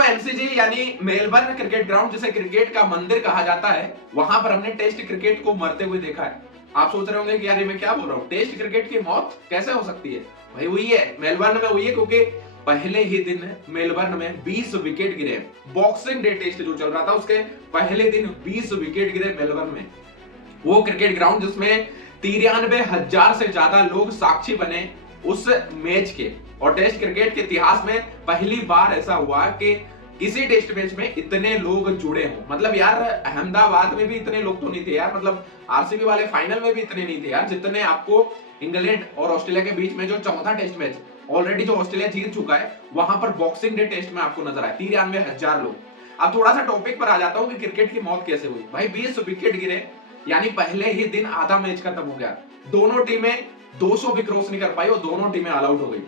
दोस्तों एमसीजी यानी Melbourne cricket ground, जिसे क्रिकेट का मंदिर कहा जाता है, वहां पर हमने टेस्ट क्रिकेट को मरते हुए देखा है। आप सोच रहे होंगे कि यार ये मैं क्या बोल रहा हूँ, टेस्ट क्रिकेट की मौत कैसे हो सकती है? भाई हुई है, मेलबर्न में हुई है, क्योंकि पहले ही दिन मेलबर्न में 20 विकेट गिरे। बॉक्सिंग डे टेस्ट जो चल रहा था उसके पहले दिन 20 विकेट गिरे मेलबर्न में। वो क्रिकेट ग्राउंड जिसमें 93,000 से ज्यादा लोग साक्षी बने उस मैच के। और टेस्ट क्रिकेट के इतिहास में पहली बार ऐसा हुआ कि किसी टेस्ट मैच में इतने लोग जुड़े हों। मतलब यार अहमदाबाद में भी इतने लोग तो नहीं थे यार, मतलब आरसीबी वाले फाइनल में भी इतने नहीं थे यार, जितने आपको इंग्लैंड और ऑस्ट्रेलिया के बीच में जो चौथा टेस्ट मैच ऑलरेडी जो ऑस्ट्रेलिया जीत चुका है, वहां पर बॉक्सिंग डे टेस्ट में आपको नजर आए 93,000 लोग। अब थोड़ा सा टॉपिक पर आ जाता हूं कि क्रिकेट की मौत कैसे हुई। भाई 20 विकेट गिरे, यानी पहले ही दिन आधा मैच खत्म हो गया। दोनों टीमें 200 भी क्रॉस नहीं कर पाई और दोनों टीमें ऑल आउट हो गई।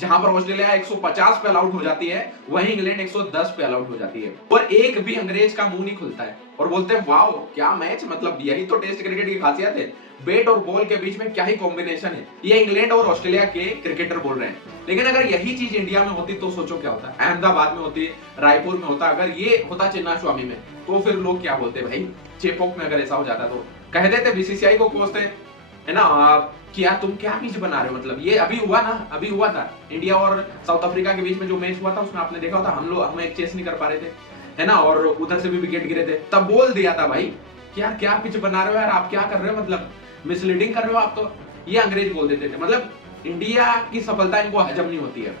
जहां पर ऑस्ट्रेलिया 150 पे ऑल आउट हो जाती है, वहीं इंग्लैंड 110 पे ऑल आउट हो जाती है। और एक भी अंग्रेज का मुंह नहीं खुलता है और बोलते हैं वाओ क्या मैच, मतलब यही तो टेस्ट क्रिकेट की खासियत है, बैट और बॉल के बीच में क्या ही कॉम्बिनेशन है। ये इंग्लैंड और ऑस्ट्रेलिया के क्रिकेटर बोल रहे हैं। लेकिन अगर यही चीज इंडिया में होती तो सोचो क्या होता, अहमदाबाद में होती, रायपुर में होता, अगर ये होता चिन्नास्वामी में, तो फिर लोग क्या बोलते भाई, चेपॉक में अगर ऐसा हो जाता तो कह देते बीसीसीआई को कोसते है ना कि यार तुम क्या बीच बना रहे हो। मतलब ये अभी हुआ ना, अभी हुआ था इंडिया और साउथ अफ्रीका के बीच में जो मैच हुआ था, उसमें आपने देखा था हम एक चेस नहीं कर पा रहे थे, है ना, और उधर से भी विकेट गिरे थे। तब बोल दिया था भाई क्या क्या पिच बना रहे हो यार, आप क्या कर रहे हो, मतलब मिसलीडिंग कर रहे हो आप। तो ये अंग्रेज बोल देते थे। मतलब इंडिया की सफलता इनको हजम नहीं होती है,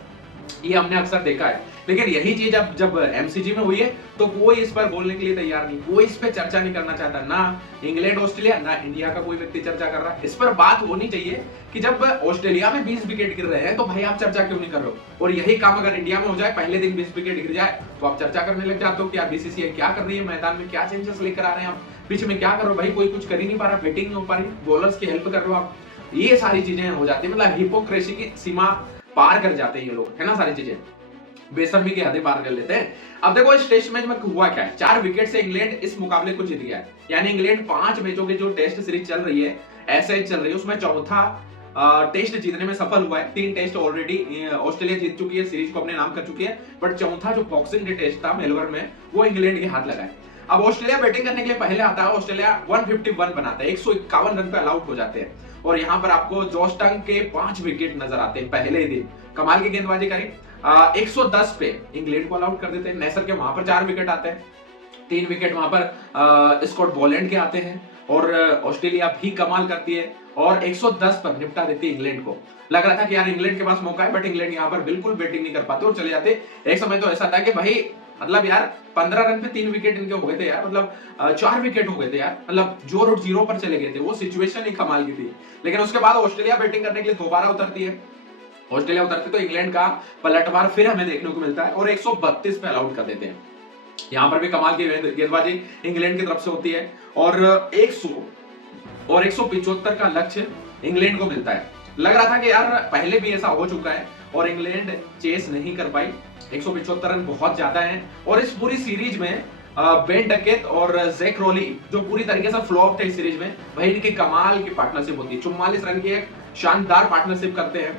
ये हमने अक्सर देखा है। लेकिन यही चीज अब जब एमसीजी में हुई है तो कोई इस पर बोलने के लिए तैयार नहीं, कोई इस पर चर्चा नहीं करना चाहता, ना इंग्लैंड ऑस्ट्रेलिया ना इंडिया का कोई व्यक्ति चर्चा कर रहा है। इस पर बात होनी चाहिए कि जब ऑस्ट्रेलिया में 20 विकेट गिर रहे हैं तो भाई आप चर्चा क्यों नहीं कर रहे हो। और यही काम अगर इंडिया में हो जाए, पहले दिन 20 विकेट गिर जाए, तो आप चर्चा करने लग जाते हो कि आप बीसीसीआई क्या कर रही है, मैदान में क्या चेंजेस लेकर आ रहे हैं, आप पिच में क्या कर रहे हो। भाई कोई कुछ कर ही नहीं पा रहा, बैटिंग नहीं हो पा रही, बॉलर्स की हेल्प कर रहे हो आप, ये सारी चीजें हो जाती है। मतलब हिपोक्रेसी की सीमा पार कर जाते हैं ये लोग, है ना, सारी चीजें बेशर्मी की हदें पार कर लेते हैं। अब देखो इस टेस्ट मैच में हुआ क्या है, 4 विकेट से इंग्लैंड इस मुकाबले को जीत गया है। यानी इंग्लैंड 5 मैचों की जो टेस्ट सीरीज चल रही है, ऐसे चल रही है, उसमें चौथा टेस्ट जीतने में सफल हुआ है। 3 टेस्ट ऑलरेडी ऑस्ट्रेलिया जीत चुकी है, सीरीज को अपने नाम कर चुकी है, बट चौथा जो बॉक्सिंग डे टेस्ट था मेलबर्न में, वो इंग्लैंड के हाथ लगा है। अब ऑस्ट्रेलिया बैटिंग करने के लिए पहले आता है, ऑस्ट्रेलिया 151 बनाता है, 151 रन पे ऑल आउट हो जाते हैं। और यहाँ पर आपको जॉस टंग के 5 विकेट नजर आते हैं पहले ही दिन, कमाल की गेंदबाजी करी। 110 पे इंग्लैंड को ऑल आउट कर देते हैं। नेसर के वहां पर 4 विकेट आते हैं, 3 विकेट वहां पर स्कॉट बॉलैंड के आते हैं। और ऑस्ट्रेलिया भी कमाल करती है और 110 पर निपटा देती है इंग्लैंड को। लग रहा था कि यार इंग्लैंड के पास मौका है, बट इंग्लैंड यहाँ पर बिल्कुल बैटिंग नहीं कर पाते और चले जाते। एक समय तो ऐसा था कि भाई मतलब यार 15 रन पे 3 विकेट इनके हो गए थे यार, मतलब 4 विकेट हो गए थे यार, मतलब जो 0 पर चले गए थे। वो सिचुएशन ही कमाल की थी। लेकिन उसके बाद ऑस्ट्रेलिया बैटिंग करने के लिए दोबारा उतरती है। ऑस्ट्रेलिया उतरती तो इंग्लैंड का पलटवार फिर हमें देखने को मिलता है और 132 पे ऑल आउट कर देते हैं। यहां पर भी कमाल की गेंदबाजी इंग्लैंड की तरफ से होती है और 100 और 175 का लक्ष्य इंग्लैंड को मिलता है। लग रहा था कि यार पहले भी ऐसा हो चुका है और इंग्लैंड चेस नहीं कर पाई। 175 रन बहुत ज्यादा हैं और इस पूरी सीरीज में बेन डकेट और जैक रॉली जो पूरी तरीके से फ्लॉप थे इस सीरीज में, वही इनकी कमाल की पार्टनरशिप होती है। 44 रन की एक शानदार पार्टनरशिप करते हैं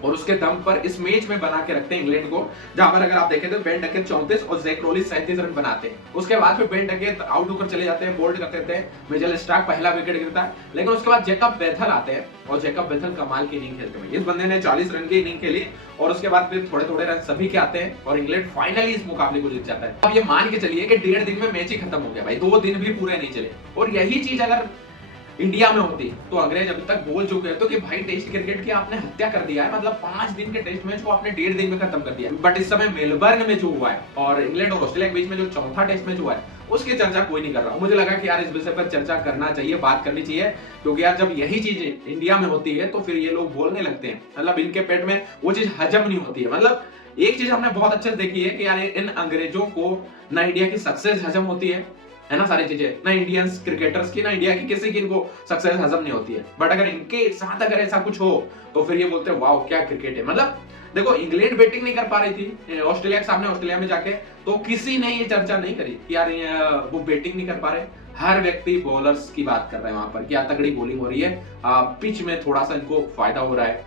और उसके दम पर इस मैच में बना के रखते हैं इंग्लैंड को। जहां पर अगर आप देखें तो बेन डकेट 34 और जैक रॉली 37 रन बनाते हैं। उसके बाद फिर बेन डकेट आउट होकर चले जाते हैं, बोल्ड कर देते हैं, मिचेल स्टार्क पहला विकेट गिरता है। लेकिन उसके बाद जैकब बेथल आते हैं और जैकब बेथल कमाल की इनिंग खेलते हैं। इस बंदे ने 40 रन की इनिंग खेली और उसके बाद फिर थोड़े थोड़े रन सभी के आते हैं और इंग्लैंड फाइनली इस मुकाबले को जीत जाता है। अब ये मान के चलिए कि 1.5 दिन में मैच ही खत्म हो गया भाई, 2 दिन भी पूरे नहीं चले। और यही चीज अगर इंडिया में होती तो अंग्रेज अभी तक बोल चुके हैं तो कि भाई टेस्ट क्रिकेट की आपने हत्या कर दिया है, मतलब 5 दिन के टेस्ट मैच को आपने 1.5 दिन में खत्म कर दिया। बट इस समय मेलबर्न में जो हुआ है और इंग्लैंड और ऑस्ट्रेलिया के बीच में जो चौथा टेस्ट मैच हुआ है, उसकी चर्चा कोई नहीं कर रहा। मुझे लगा कि यार इस विषय पर चर्चा करना चाहिए, बात करनी चाहिए, क्योंकि यार जब यही चीज इंडिया में होती है तो फिर ये लोग बोलने लगते हैं, मतलब इनके पेट में वो चीज हजम नहीं होती है। मतलब एक चीज हमने बहुत अच्छे से देखी है कि यार इन अंग्रेजों को ना इंडिया की सक्सेस हजम होती है ना, सारी चीजें ना इंडियंस क्रिकेटर्स की ना इंडिया की किसी की इनको सक्सेस हजम नहीं होती है। बट अगर इनके साथ अगर ऐसा कुछ हो तो फिर ये बोलते हैं वाओ क्या क्रिकेट है। मतलब देखो इंग्लैंड बैटिंग नहीं कर पा रही थी ऑस्ट्रेलिया के सामने, ऑस्ट्रेलिया में जाके, तो किसी ने ये चर्चा नहीं करी कि यार वो बैटिंग नहीं कर पा रहे। हर व्यक्ति बॉलर्स की बात कर रहा है वहां पर, क्या तगड़ी बॉलिंग हो रही है। पिच में थोड़ा सा इनको फायदा हो रहा है।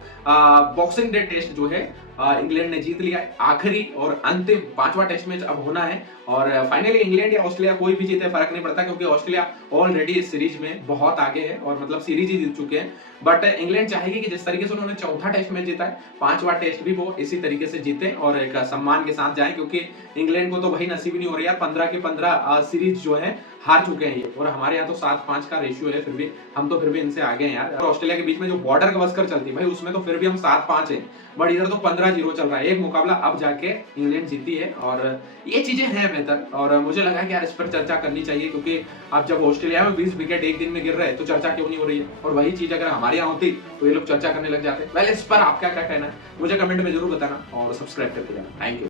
बॉक्सिंग डे टेस्ट जो है इंग्लैंड ने जीत लिया है। आखिरी और अंतिम 5वां टेस्ट मैच अब होना है और फाइनली इंग्लैंड या ऑस्ट्रेलिया कोई भी जीते फर्क नहीं पड़ता, क्योंकि ऑस्ट्रेलिया ऑलरेडी इस सीरीज में बहुत आगे है और मतलब सीरीज ही जीत चुके हैं। बट इंग्लैंड चाहेगी कि जिस तरीके से उन्होंने चौथा टेस्ट मैच जीता है, 5वां टेस्ट भी वो इसी तरीके से जीते और एक सम्मान के साथ जाए, क्योंकि इंग्लैंड को तो वही नसीब नहीं हो रही यार, 15 के 15 सीरीज जो है हार चुके हैं ये, और हमारे यहाँ तो 7-5 का रेशियो है, फिर भी हम तो फिर भी इनसे आगे हैं यार। और ऑस्ट्रेलिया के बीच में जो बॉर्डर गवस्कर चलती है भाई, उसमें तो फिर भी हम 7-5 हैं, बट इधर तो 15-0 चल रहा है। एक मुकाबला अब जाके इंग्लैंड जीती है और ये चीजें हैं बेहतर, और मुझे लगा कि यार इस पर चर्चा करनी चाहिए, क्योंकि अब जब ऑस्ट्रेलिया में 20 विकेट एक दिन में गिर रहे हैं तो चर्चा क्यों नहीं हो रही है, और वही चीज अगर हमारे यहाँ होती तो ये लोग चर्चा करने लग जाते। वेल, इस पर आपका क्या कहना है मुझे कमेंट में जरूर बताना और सब्सक्राइब करके जाना। Thank you.